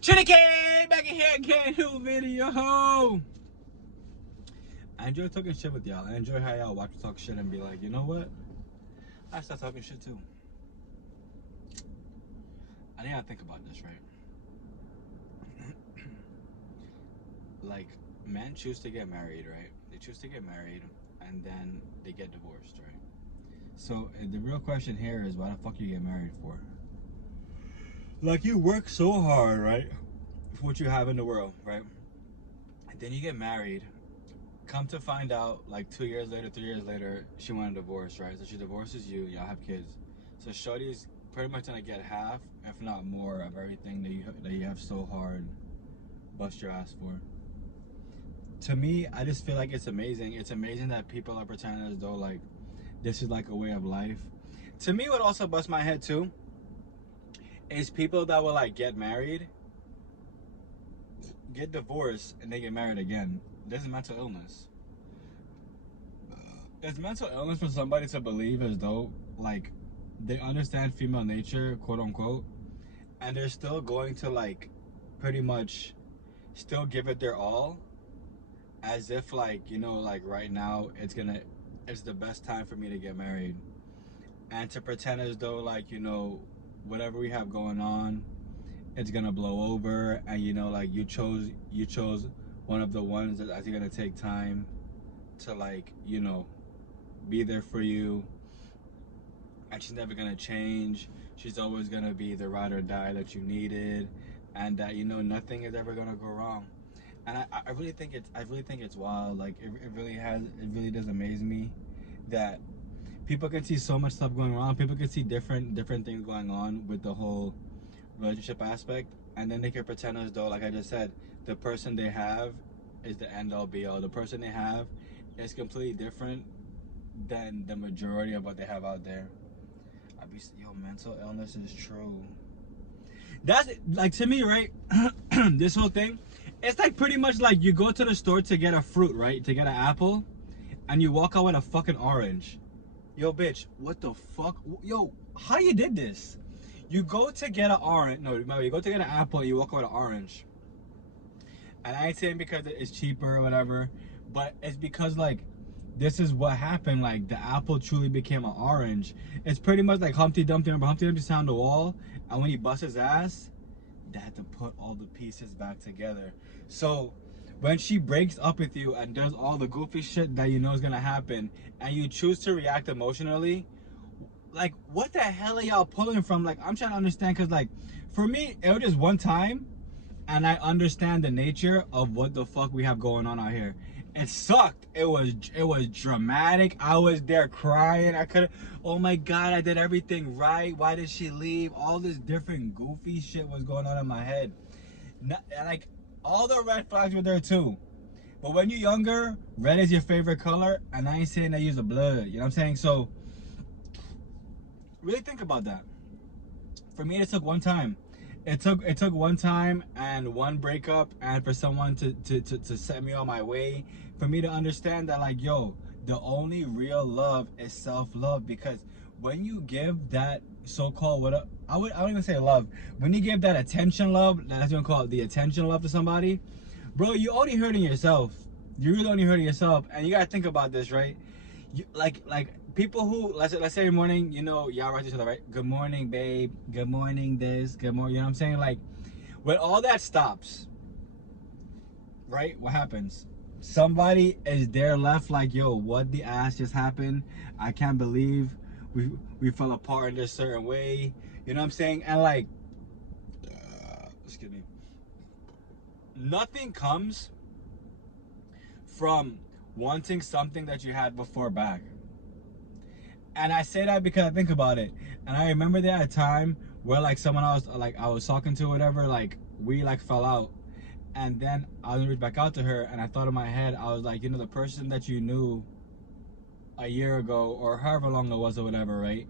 Chicken back in here again, new video. I enjoy talking shit with y'all. I enjoy how y'all watch me talk shit and be like, you know what? I start talking shit too. I need to think about this, right? Like, men choose to get married, right? They choose to get married and then they get divorced, right? So the real question here is, why the fuck you get married for? Like, you work so hard, right, for what you have in the world, right? And then you get married. Come to find out, like 2 years later, 3 years later, she wanted a divorce, right? So she divorces you, y'all have kids. So shorty's pretty much gonna get half, if not more, of everything that you have so hard bust your ass for. To me, I just feel like it's amazing. It's amazing that people are pretending as though like this is like a way of life. To me, what also busts my head too is people that will like get married, get divorced, and they get married again. There's mental illness. It's mental illness for somebody to believe as though like they understand female nature, quote unquote, and they're still going to like pretty much still give it their all, as if like, you know, like right now it's the best time for me to get married, and to pretend as though like, you know, whatever we have going on, it's gonna blow over, and you know, like you chose one of the ones that actually gonna take time to like, you know, be there for you, and she's never gonna change. She's always gonna be the ride or die that you needed, and that, you know, nothing is ever gonna go wrong. And I really think it's wild. Like it really does amaze me that people can see so much stuff going wrong. People can see different things going on with the whole relationship aspect, and then they can pretend as though, like I just said, the person they have is the end all be all. The person they have is completely different than the majority of what they have out there. Yo, mental illness is true. That's like, to me, right? This whole thing, it's like pretty much like you go to the store to get a fruit, right? To get an apple, and you walk out with a fucking orange. Yo, bitch, what the fuck? Yo, how you did this? You go to get an orange. No, remember, you go to get an apple and you walk out with an orange. And I ain't saying because it's cheaper or whatever, but it's because like this is what happened. Like the apple truly became an orange. It's pretty much like Humpty Dumpty. Remember Humpty Dumpty found the wall, and when he busts his ass, they had to put all the pieces back together. So when she breaks up with you and does all the goofy shit that you know is gonna happen, and you choose to react emotionally, like what the hell are y'all pulling from? Like, I'm trying to understand, because like for me, it was just one time, and I understand the nature of what the fuck we have going on out here. It sucked. It was dramatic. I was there crying. I couldn't. Oh my god, I did everything right. Why did she leave? All this different goofy shit was going on in my head. Like all the red flags were there too. But when you're younger, red is your favorite color, and I ain't saying that you're the blood. You know what I'm saying? So really think about that. For me, it took one time. It took one time and one breakup, and for someone to set me on my way, for me to understand that like, yo, the only real love is self-love. Because when you give that so-called, what I don't even say love, when you give that attention love, that's what you call it, the attention love to somebody, bro, you only hurting yourself. You're really only hurting yourself. And you gotta think about this, right? You, like people who, let's say every morning, you know, y'all write to each other, right? Good morning, babe. Good morning, this. Good morning. You know what I'm saying? Like, when all that stops, right? What happens? Somebody is there left like, yo, what the ass just happened? I can't believe we fell apart in this certain way. You know what I'm saying? And like, excuse me. Nothing comes from wanting something that you had before back. And I say that because I think about it, and I remember there a time where like someone I was talking to or whatever, like we like fell out, and then I was gonna reach back out to her, and I thought in my head, I was like, you know, the person that you knew a year ago or however long it was or whatever, right,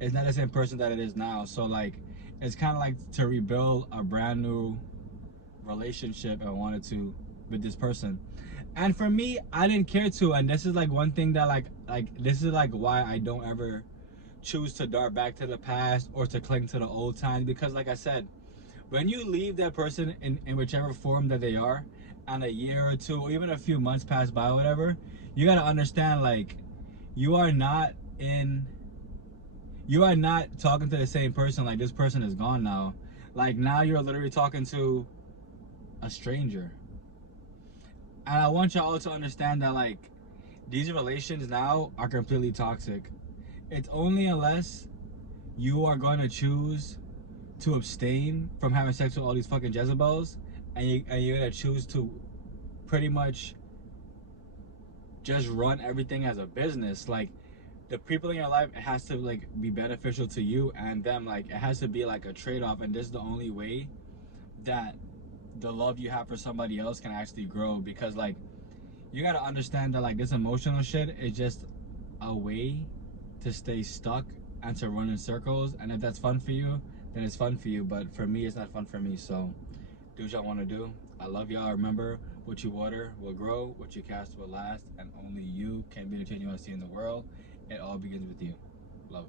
is not the same person that it is now. So like, it's kind of like to rebuild a brand new relationship I wanted to with this person. And for me, I didn't care to, and this is like one thing that like this is like why I don't ever choose to dart back to the past or to cling to the old times, because like I said, when you leave that person in whichever form that they are, and a year or two or even a few months pass by or whatever, you gotta understand, like, you are not in you are not talking to the same person. Like, this person is gone now. Like, now you're literally talking to a stranger. And I want y'all to understand that, like, these relations now are completely toxic. It's only unless you are going to choose to abstain from having sex with all these fucking Jezebels, and you're going to choose to pretty much just run everything as a business. Like, the people in your life, it has to, like, be beneficial to you and them. Like, it has to be like a trade-off, and this is the only way that the love you have for somebody else can actually grow. Because, like, you gotta understand that, like, this emotional shit is just a way to stay stuck and to run in circles. And if that's fun for you, then it's fun for you, but for me, it's not fun for me. So do what y'all want to do. I love y'all. Remember, what you water will grow, what you cast will last, and only you can be the change you want to see in the world. It all begins with you. Love.